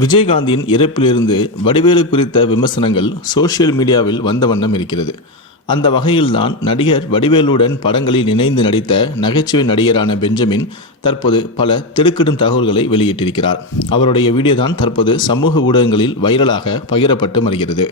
விஜயகாந்தின் இறப்பிலிருந்து வடிவேலு குறித்த விமர்சனங்கள் சோஷியல் மீடியாவில் வந்த வண்ணம் இருக்கிறது. அந்த வகையில்தான் நடிகர் வடிவேலுடன் படங்களில் இணைந்து நடித்த நகைச்சுவை நடிகரான பெஞ்சமின் தற்போது பல திடுக்கிடும் தகவல்களை வெளியிட்டிருக்கிறார். அவருடைய வீடியோ தான் தற்போது சமூக ஊடகங்களில் வைரலாக பகிரப்பட்டு வருகிறது.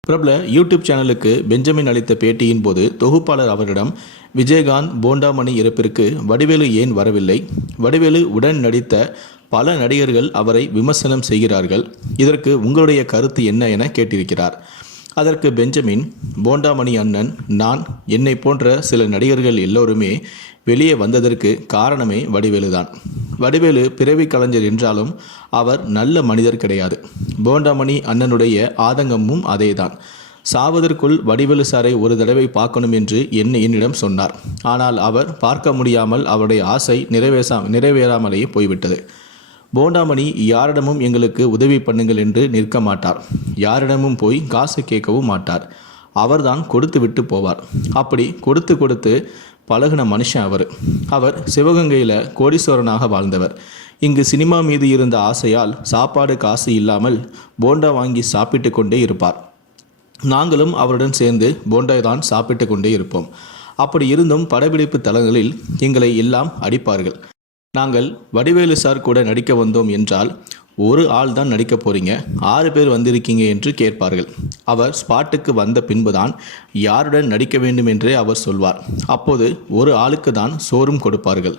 பிரபல யூடியூப் சேனலுக்கு பெஞ்சமின் அளித்த பேட்டியின் போது தொகுப்பாளர் அவரிடம் விஜயகாந்த் போண்டாமணி இறப்பிற்கு வடிவேலு ஏன் வரவில்லை? வடிவேலு உடன் நடித்த பல நடிகர்கள் அவரை விமர்சனம் செய்கிறார்கள். இதற்கு உங்களுடைய கருத்து என்ன என கேட்டிருக்கிறார். அதற்கு பெஞ்சமின் போண்டாமணி அண்ணன் நான் என்னை போன்ற சில நடிகர்கள் எல்லோருமே வெளியே வந்ததற்கு காரணமே வடிவேலுதான். வடிவேலு பிறவி கலைஞர் என்றாலும் அவர் நல்ல மனிதர் கிடையாது. போண்டாமணி அண்ணனுடைய ஆதங்கமும் அதேதான். சாவதற்குள் வடிவேலு சாரை ஒரு தடவை பார்க்கணும் என்று என்ன என்னிடம் சொன்னார். ஆனால் அவர் பார்க்க முடியாமல் அவருடைய ஆசை நிறைவேசா நிறைவேறாமலேயே போய்விட்டது. போண்டாமணி யாரிடமும் எங்களுக்கு உதவி பண்ணுங்கள் என்று நிற்க மாட்டார். யாரிடமும் போய் காசு கேட்கவும் மாட்டார். அவர்தான் கொடுத்து விட்டு போவார். அப்படி கொடுத்து கொடுத்து பழகுன மனுஷன் அவர். அவர் சிவகங்கையில் கோடீஸ்வரனாக வாழ்ந்தவர். இங்கு சினிமா மீது இருந்த ஆசையால் சாப்பாடு காசு இல்லாமல் போண்டா வாங்கி சாப்பிட்டு கொண்டே இருப்பார். நாங்களும் அவருடன் சேர்ந்து போண்டா தான் சாப்பிட்டு கொண்டே இருப்போம். அப்படி இருந்தும் படப்பிடிப்பு தளங்களில் எங்களை எல்லாம் அடிப்பார்கள். நாங்கள் வடிவேலு சார் கூட நடிக்க வந்தோம் என்றால் ஒரு ஆள் தான் நடிக்க போறீங்க ஆறு பேர் வந்திருக்கீங்க என்று கேட்பார்கள். அவர் ஸ்பாட்டுக்கு வந்த பின்புதான் யாருடன் நடிக்க வேண்டும் என்றே அவர் சொல்வார். அப்போது ஒரு ஆளுக்கு தான் சோறும் கொடுப்பார்கள்.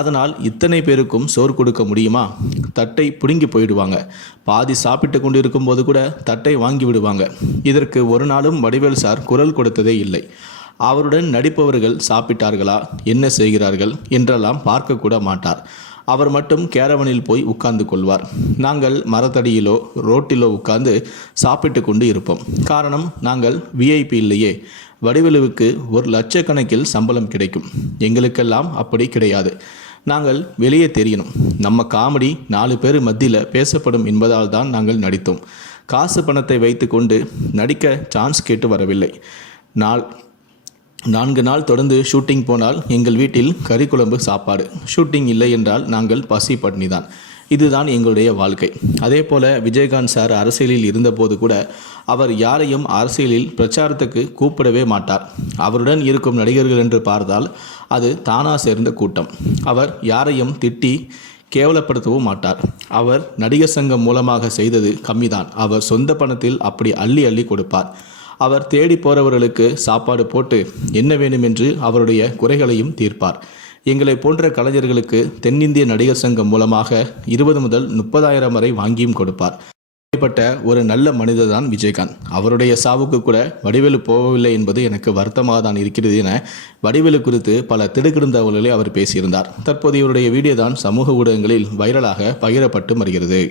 அதனால் இத்தனை பேருக்கும் சோறு கொடுக்க முடியுமா? தட்டை பிடுங்கி போயிடுவாங்க. பாதி சாப்பிட்டு கொண்டு இருக்கும்போது கூட தட்டை வாங்கி விடுவாங்க. இதற்கு ஒரு நாளும் வடிவேல் சார் குரல் கொடுத்ததே இல்லை. அவருடன் நடிப்பவர்கள் சாப்பிட்டார்களா? என்ன செய்கிறார்கள்? என்றெல்லாம் பார்க்கக்கூட மாட்டார். அவர் மட்டும் கேரவனில் போய் உட்கார்ந்து கொள்வார். நாங்கள் மரத்தடியிலோ ரோட்டிலோ உட்கார்ந்து சாப்பிட்டு கொண்டு இருப்போம். காரணம் நாங்கள் விஐபி இல்லையே. வடிவலுவுக்கு ஒரு லட்சக்கணக்கில் சம்பளம் கிடைக்கும். எங்களுக்கெல்லாம் அப்படி கிடையாது. நாங்கள் வெளியே தெரியணும். நம்ம காமெடி நாலு பேர் மத்தியில் பேசப்படும் என்பதால் தான் நாங்கள் நடித்தோம். காசு பணத்தை வைத்துக்கொண்டு நடிக்க சான்ஸ் கேட்டு வரவில்லை. நாள் நான்கு நாள் தொடர்ந்து ஷூட்டிங் போனால் எங்கள் வீட்டில் கறி குழம்பு சாப்பாடு. ஷூட்டிங் இல்லை என்றால் நாங்கள் பசி பட்னி தான். இதுதான் எங்களுடைய வாழ்க்கை. அதே போல விஜயகாந்த் சார் அரசியலில் இருந்தபோது கூட அவர் யாரையும் அரசியலில் பிரச்சாரத்துக்கு கூப்பிடவே மாட்டார். அவருடன் இருக்கும் நடிகர்கள் என்று பார்த்தால் அது தானா சேர்ந்த கூட்டம். அவர் யாரையும் திட்டி கேவலப்படுத்தவும் மாட்டார். அவர் நடிகர் சங்கம் மூலமாக செய்தது கம்மிதான். அவர் சொந்த பணத்தில் அப்படி அள்ளி அள்ளி கொடுப்பார். அவர் தேடி போறவர்களுக்கு சாப்பாடு போட்டு என்ன வேண்டும் என்று அவருடைய குறைகளையும் தீர்ப்பார். எங்களை போன்ற கலைஞர்களுக்கு தென்னிந்திய நடிகர் சங்கம் மூலமாக இருபது முதல் முப்பதாயிரம் வரை வாங்கியும் கொடுப்பார். அப்படிப்பட்ட ஒரு நல்ல மனிதர் தான் விஜயகாந்த். அவருடைய சாவுக்கு கூட வடிவேலு போகவில்லை என்பது எனக்கு வருத்தமாக தான் இருக்கிறது என வடிவேலு குறித்து பல திடுக்கிடுந்தவர்களை அவர் பேசியிருந்தார். தற்போது இவருடைய வீடியோ தான் சமூக ஊடகங்களில் வைரலாக பகிரப்பட்டு வருகிறது.